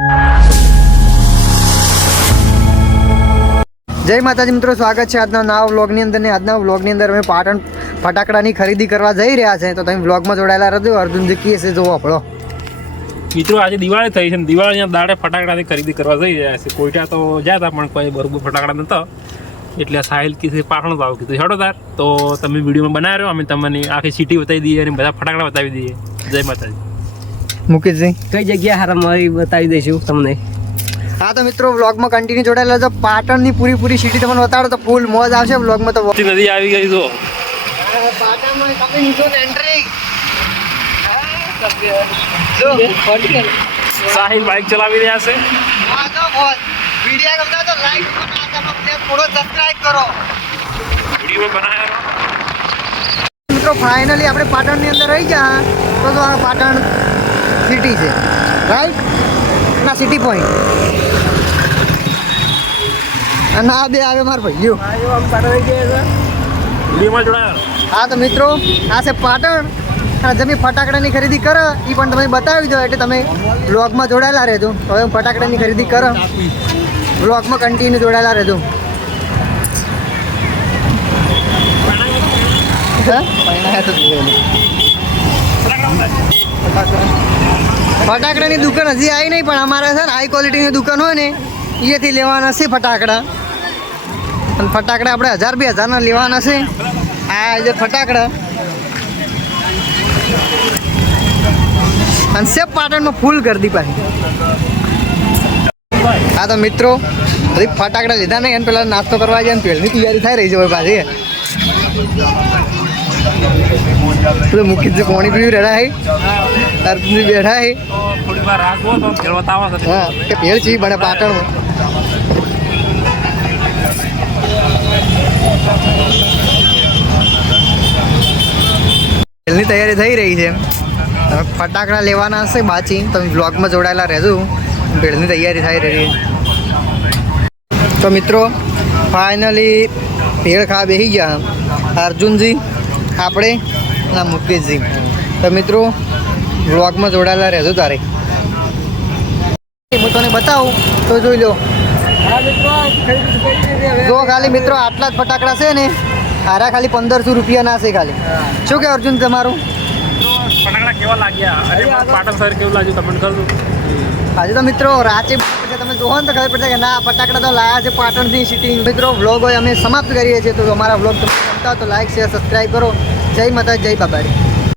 જય માતાજી મિત્રો, સ્વાગત છે આજના નવા વ્લોગની અંદર. ને આજના વ્લોગની અંદર અમે પાટણ ફટાકડાની ખરીદી કરવા જઈ રહ્યા છે, તો તમે વ્લોગમાં જોડાયેલા રહેજો. અર્જુનજી કહે છે જોવો આપણો મિત્રો આજે દિવાળી થઈ છે ને દિવાળીના દાડે ફટાકડાની ખરીદી કરવા જઈ રહ્યા છે. કોઈટા તો ગયા હતા પણ કોઈ બરોબર ફટાકડા નહોતા, એટલે સાહિલ કીધું પાટણ જ આવું કીધું હેડો તાર. તો તમે વિડીયોમાં બનાવી રહ્યો, અમે તમને આખી સિટી બતાવી દઈએ અને બધા ફટાકડા બતાવી દઈએ. જય માતાજી. મુકેશજી કઈ જગ્યા હારા મારી બતાવી દઈશું તમને. હા તો મિત્રો વ્લોગમાં કન્ટિન્યુ જોડાયેલા છો. પાટણની પૂરી સિટી તમને બતાડો તો ફૂલ મોજ આવશે વ્લોગમાં. તો નદી આવી ગઈ તો પાટણમાં એન્ટ્રી સાહિલ બાઇક ચલાવી રહ્યા છે. વિડીયો ગમતા તો લાઈક થોડો સબસ્ક્રાઇબ કરો. વિડીયો બનાવ્યો મિત્રો ફાઇનલી આપણે પાટણની અંદર રહી ગયા તો આ પાટણ સિટી છે, રાઈટ ના સિટી પોઈન્ટ. અને આ બે આવે મારા ભાઈઓ. વિડીયોમાં જોડાયા. હા તો મિત્રો આ છે પાટણ. અને તમે ફટાકડાની ખરીદી કરો એ પણ તમે બતાવી દો, એટલે તમે વ્લોગમાં જોડાયેલા રહેજો. હવે ફટાકડાની ખરીદી કરો, વ્લોગમાં કન્ટિન્યુ જોડાયેલા રહેજો. ફટાકડાની દુકાન હજી આવી નહીં, પણ અમારે છે ને હાઈ ક્વોલિટીની દુકાન હોય ને એથી લેવાના છે ફટાકડા. અને ફટાકડા આપણે 1000-2000 લેવાના છે. આ જે ફટાકડા અને સેપ પાટણમાં ફૂલ ગરદી પાછી. હા તો મિત્રો હજી ફટાકડા લીધા નહીં, અને પેલા નાસ્તો કરવા જાય ને પેલની તૈયારી થઈ રહી છે હવે પાછી. મુકેશજી પાણી પીવી રહ્યા હે, અર્જુનજી બેઠા હે. થોડી વાર રાખો તો ઘેર બતાવો. હા કે ભેળ ચી બને પાટણમાં. ભેળની તૈયારી થઈ રહી છે. ફટાકડા લેવાના હશે બાચી, તમે બ્લોગમાં જોડાયેલા રહેજો. ભેળની તૈયારી થઈ રહી છે. તો મિત્રો ફાઇનલી ભેળ ખાવા બેસી ગયા અર્જુનજી, આપણે ના મુકેશજી. તો મિત્રો વ્લોગમાં જોડાયેલા રહેજો તારે. હું તને બતાવું તો જોઈ લો. જો ખાલી મિત્રો આટલા જ ફટાકડા છે ને, હારા ખાલી 1500 રૂપિયાના છે ખાલી. શું કે અર્જુન તમારું? ફટાકડા કેવા લાગ્યા અને પાટણ શહેર કેવું લાગ્યું કમેન્ટ કરજો. આજે તો મિત્રો રાતે તમે જોવો ને તો ખબર પડશે કે ના ફટાકડા તો લાયા છે પાટણથી સિટી. મિત્રો વ્લોગ હોય અમે સમાપ્ત કરીએ છીએ. તો અમારા વ્લોગ તમને ગમતા હોય તો લાઈક શેર સબસ્ક્રાઈબ કરો. જય માતા, જય બાબારી.